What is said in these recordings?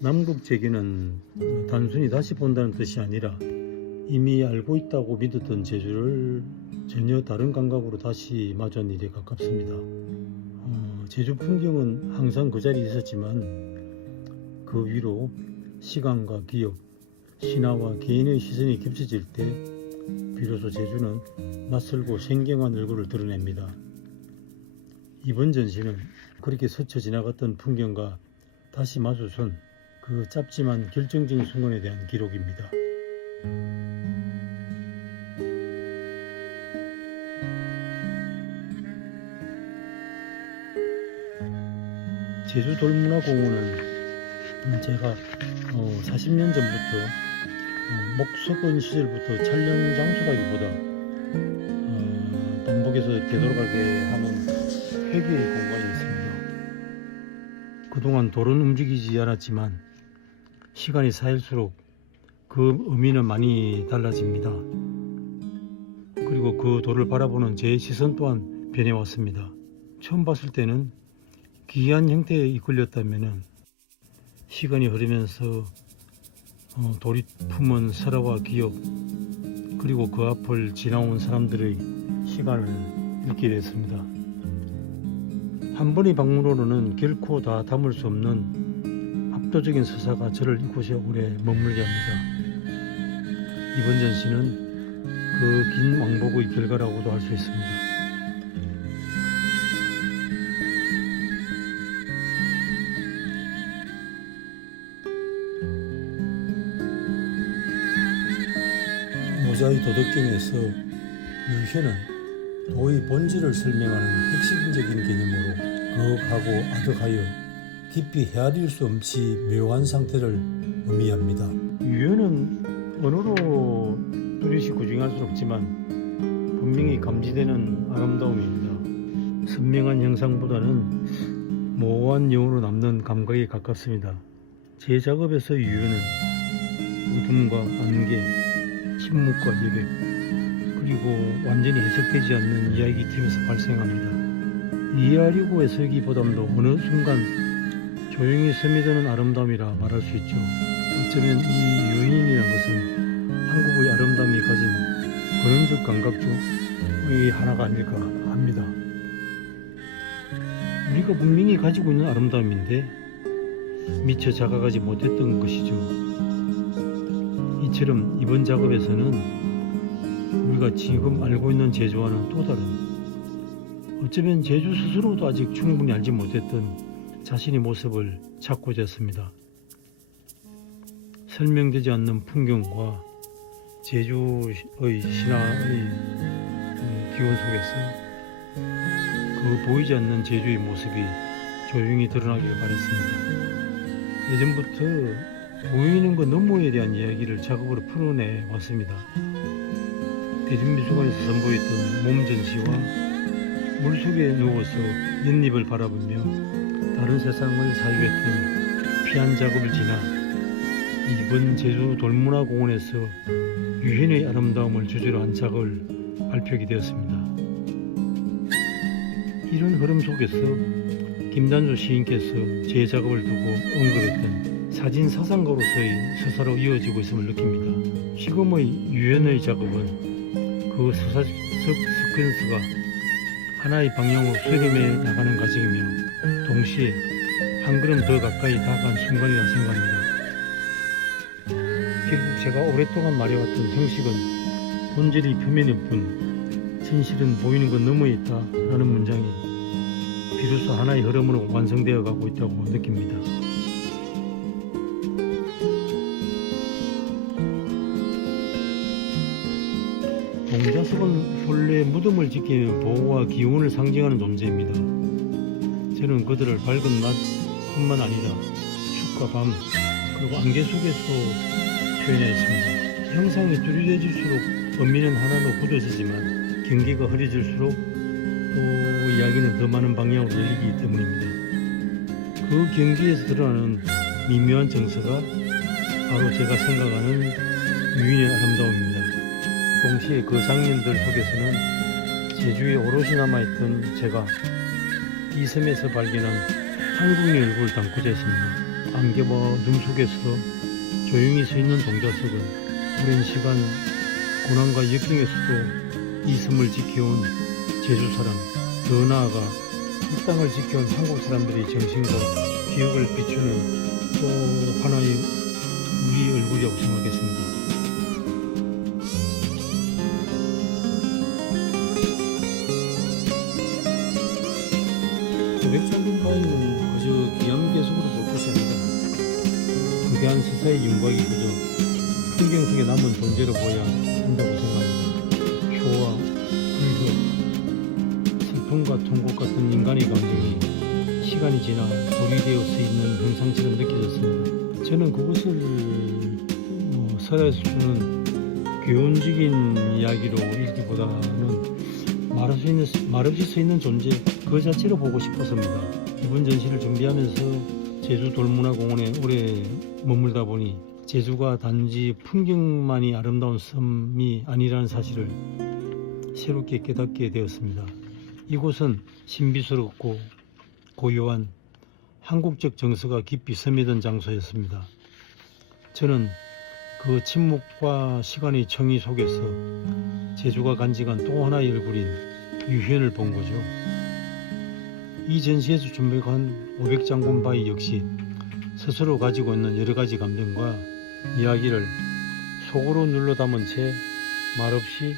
남국제기는 단순히 다시 본다는 뜻이 아니라 이미 알고 있다고 믿었던 제주를 전혀 다른 감각으로 다시 맞은 일에 가깝습니다. 제주 풍경은 항상 그 자리에 있었지만 그 위로 시간과 기억, 신화와 개인의 시선이 겹쳐질 때 비로소 제주는 낯설고 생경한 얼굴을 드러냅니다. 이번 전시는 그렇게 스쳐 지나갔던 풍경과 다시 마주선 그 짧지만 결정적인 순간에 대한 기록입니다. 제주 돌문화공원은 제가 40년 전부터 목석원 시절부터 촬영 장소라기보다 남북에서 되돌아가게 하는 회개의 공간이었습니다. 그동안 돌은 움직이지 않았지만 시간이 쌓일수록 그 의미는 많이 달라집니다. 그리고 그 돌을 바라보는 제 시선 또한 변해왔습니다. 처음 봤을 때는 기이한 형태에 이끌렸다면 시간이 흐르면서 돌이 품은 설화와 기억, 그리고 그 앞을 지나온 사람들의 시간을 읽게 됐습니다. 한 번의 방문으로는 결코 다 담을 수 없는 압도적인 서사가 저를 이곳에 오래 머물게 합니다. 이번 전시는 그 긴 왕복의 결과라고도 할 수 있습니다. 모자의 도덕경에서 유희는 도의 본질을 설명하는 핵심적인 개념으로 거하고 아득하여 깊이 헤아릴 수 없이 묘한 상태를 의미합니다. 유희는 언어로 뚜렷이 구증할 수 없지만 분명히 감지되는 아름다움입니다. 선명한 형상보다는 모호한 영으로 남는 감각에 가깝습니다. 제 작업에서 유희는 어둠과 안개, 침묵과 여백, 그리고 완전히 해석되지 않는 이야기팀에서 발생합니다. 이해하려고 애쓰기보다도 어느 순간 조용히 스며드는 아름다움이라 말할 수 있죠. 어쩌면 이 유인이라는 것은 한국의 아름다움이 가진 근원적 감각 중의 하나가 아닐까 합니다. 우리가 분명히 가지고 있는 아름다움인데 미처 다가가지 못했던 것이죠. 이처럼 이번 작업에서는 우리가 지금 알고 있는 제주와는 또 다른, 어쩌면 제주 스스로도 아직 충분히 알지 못했던 자신의 모습을 찾고자 했습니다. 설명되지 않는 풍경과 제주의 신화의 기원 속에서 그 보이지 않는 제주의 모습이 조용히 드러나길 바랬습니다. 예전부터 보이는 것 너머에 대한 이야기를 작업으로 풀어내 왔습니다. 대중미술관에서 선보였던 몸전시와 물속에 누워서 깻잎을 바라보며 다른 세상을 사유했던 피한 작업을 지나 이번 제주 돌문화공원에서 유현의 아름다움을 주제로 한 작업을 발표하게 되었습니다. 이런 흐름 속에서 김단조 시인께서 제 작업을 두고 언급했던 사진 사상가로서의 서사로 이어지고 있음을 느낍니다. 지금의 유현의 작업은 그 서사 스퀀스가 하나의 방향으로 수렴해 나가는 과정이며 동시에 한 걸음 더 가까이 다가간 순간이라 생각합니다. 결국 제가 오랫동안 말해왔던 형식은 본질이 표면일 뿐 진실은 보이는 것 너머에 있다 라는 문장이 비로소 하나의 흐름으로 완성되어 가고 있다고 느낍니다. 동자석은 본래 무덤을 지키는 보호와 기운을 상징하는 존재입니다. 저는 그들을 밝은 낮뿐만 아니라 춥과 밤 그리고 안개 속에서 표현했습니다. 형상이 뚜렷해질수록 의미는 하나로 굳어지지만 경계가 흐려질수록 또 이야기는 더 많은 방향으로 열리기 때문입니다. 그 경계에서 드러나는 미묘한 정서가 바로 제가 생각하는 유인의 아름다움입니다. 동시에 그 장면들 속에서는 제주에 오롯이 남아있던 제가 이 섬에서 발견한 한국의 얼굴을 담고자 했습니다. 안개와 눈 속에서 조용히 서 있는 동자석은 오랜 시간 고난과 역경에서도 이 섬을 지켜온 제주 사람, 더 나아가 이 땅을 지켜온 한국 사람들의 정신과 기억을 비추는 또 하나의 우리 얼굴이라고 생각했습니다. 백장군바위는 그저 기암괴석으로 볼 것이 아니다. 거대한 세사의 윤곽이 그저 풍경 속에 남은 존재로 보아야 한다고 생각합니다. 효와 불교, 슬픔과 통곡 같은 인간의 감정이 시간이 지나 돌이 되어 서 있는 현상처럼 느껴졌습니다. 저는 그것을 설화에서 주는 교훈적인 이야기로 읽기보다는 말 없이 서 있는 존재 그 자체로 보고 싶었습니다. 이번 전시를 준비하면서 제주 돌문화공원에 오래 머물다 보니 제주가 단지 풍경만이 아름다운 섬이 아니라는 사실을 새롭게 깨닫게 되었습니다. 이곳은 신비스럽고 고요한 한국적 정서가 깊이 스며든 장소였습니다. 저는 그 침묵과 시간의 청이 속에서 제주가 간직한 또 하나의 얼굴인 유현을 본 거죠. 이 전시에서 준비한 500장군바위 역시 스스로 가지고 있는 여러 가지 감정과 이야기를 속으로 눌러 담은 채 말없이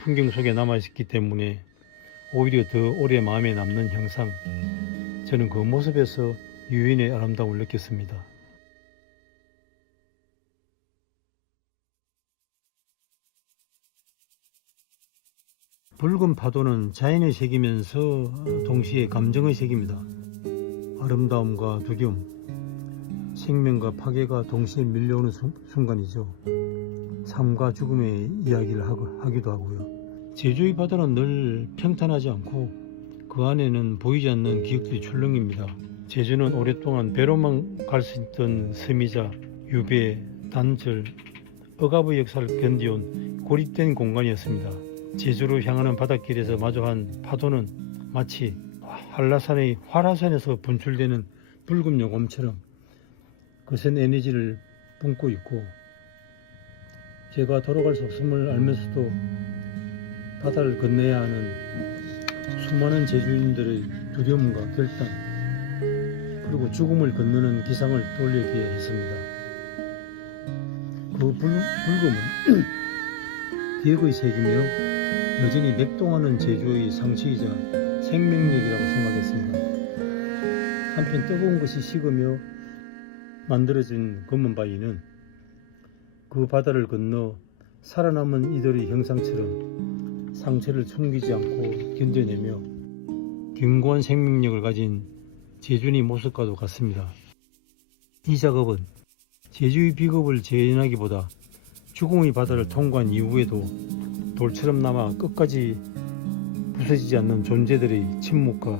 풍경 속에 남아있기 때문에 오히려 더 오래 마음에 남는 형상, 저는 그 모습에서 유현의 아름다움을 느꼈습니다. 붉은 파도는 자연의 색이면서 동시에 감정의 색입니다. 아름다움과 두려움, 생명과 파괴가 동시에 밀려오는 순간이죠. 삶과 죽음의 이야기를 하기도 하고요. 제주의 바다는 늘 평탄하지 않고 그 안에는 보이지 않는 기억들이 출렁입니다. 제주는 오랫동안 배로만 갈 수 있던 섬이자 유배, 단절, 억압의 역사를 견디온 고립된 공간이었습니다. 제주로 향하는 바닷길에서 마주한 파도는 마치 한라산의 활화산에서 분출되는 붉은 요금처럼 거센 에너지를 뿜고 있고, 제가 돌아갈 수 없음을 알면서도 바다를 건너야 하는 수많은 제주인들의 두려움과 결단, 그리고 죽음을 건너는 기상을 떠올리게 했습니다. 그 붉음은 기억의 색이며 여전히 맥동하는 제주의 상처이자 생명력이라고 생각했습니다. 한편 뜨거운 것이 식으며 만들어진 검은 바위는 그 바다를 건너 살아남은 이들의 형상처럼 상처를 숨기지 않고 견뎌내며 견고한 생명력을 가진 제주인의 모습과도 같습니다. 이 작업은 제주의 비겁을 재현하기보다 죽음의 바다를 통과한 이후에도 돌처럼 남아 끝까지 부서지지 않는 존재들의 침묵과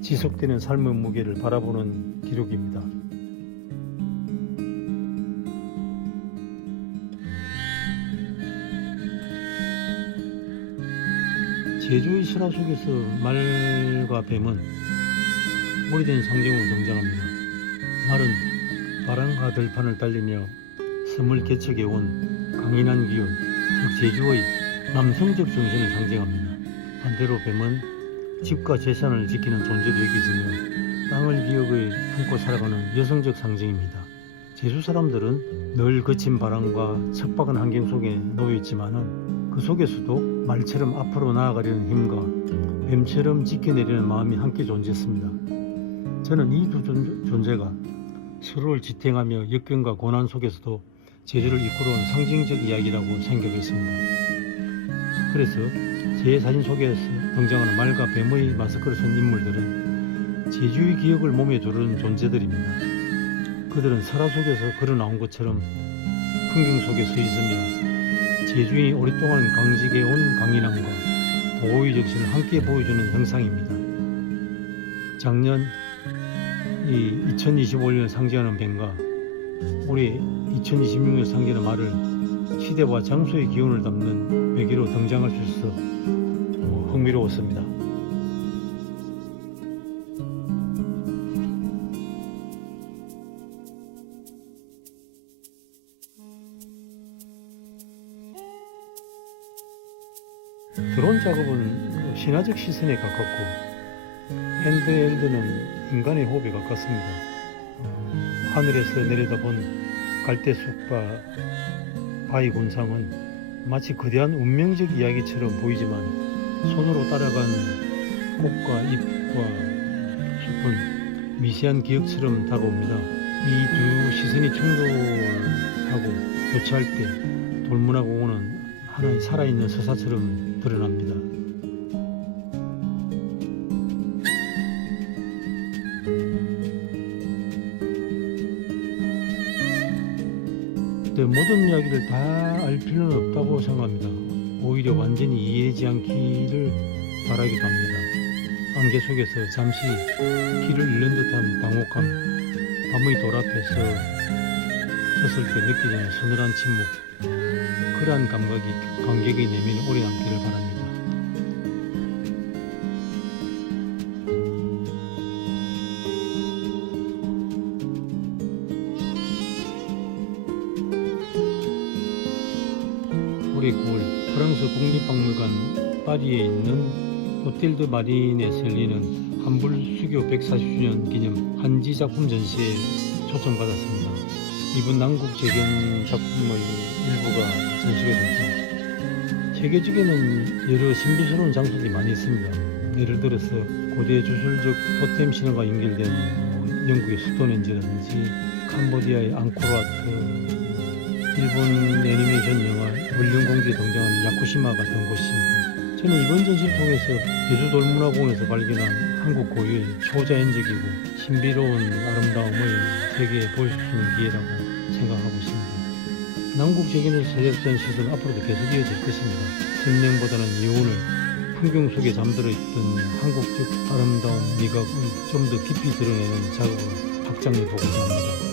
지속되는 삶의 무게를 바라보는 기록입니다. 제주의 설화 속에서 말과 뱀은 오래된 상징으로 등장합니다. 말은 바람과 들판을 달리며 섬을 개척해온 강인한 기운, 즉 제주의 남성적 정신을 상징합니다. 반대로 뱀은 집과 재산을 지키는 존재로 여겨지며 땅을 기억에 품고 살아가는 여성적 상징입니다. 제주 사람들은 늘 거친 바람과 척박한 환경 속에 놓여있지만은 그 속에서도 말처럼 앞으로 나아가려는 힘과 뱀처럼 지켜내려는 마음이 함께 존재했습니다. 저는 이 두 존재가 서로를 지탱하며 역경과 고난 속에서도 제주를 이끌어온 상징적 이야기라고 생각했습니다. 그래서 제 사진 속에서 등장하는 말과 뱀의 마스크를 쓴 인물들은 제주의 기억을 몸에 두르는 존재들입니다. 그들은 설화 속에서 걸어나온 것처럼 풍경 속에 서 있으며 제주인이 오랫동안 강직해온 강인함과 보호의 정신을 함께 보여주는 형상입니다. 작년 2025년을 상징하는 뱀과 올해 2026년을 상징하는 말을 시대와 장소의 기운을 담는 매개로 등장할 수 있어 흥미로웠습니다. 드론 작업은 그 신화적 시선에 가깝고 핸드헬드는 인간의 호흡에 가깝습니다. 하늘에서 내려다본 갈대숲과 바위 군상은 마치 거대한 운명적 이야기처럼 보이지만 손으로 따라간 꽃과 잎과 숲은 미세한 기억처럼 다가옵니다. 이 두 시선이 충돌하고 교차할 때 돌문화 공원은 하나의 살아있는 서사처럼 드러납니다. 모든 이야기를 다 알 필요는 없다고 생각합니다. 오히려 완전히 이해하지 않기를 바라기도 합니다. 안개 속에서 잠시 길을 잃는 듯한 방혹함, 밤의 돌 앞에서 섰을 때 느끼는 서늘한 침묵, 그러한 감각이 관객의 내면에 오래 남기를 바랍니다. 올해 9월 프랑스 국립박물관 파리에 있는 호텔 드 마린에서 열리는 한불 수교 140주년 기념 한지 작품 전시에 초청받았습니다. 이번 남국 재견 작품의 일부가 전시가 되죠. 세계적에는 여러 신비스러운 장소들이 많이 있습니다. 예를 들어서 고대 주술적 토템 신화가 연결된 영국의 스톤헨지라든지 캄보디아의 앙코르와트, 일본 애니메이션 영화 물륜공주에 등장하는 야쿠시마 같은 곳입니다. 저는 이번 전시를 통해서 예수돌문화공원에서 발견한 한국 고유의 초자연적이고 신비로운 아름다움을 세계에 보일 수 있는 기회라고 생각하고 있습니다. 남국 재견에서 제작된 시설은 앞으로도 계속 이어질 것입니다. 설명보다는 이혼을 풍경 속에 잠들어 있던 한국적 아름다운 미각을 좀 더 깊이 드러내는 작업을 확장해 보고자 합니다.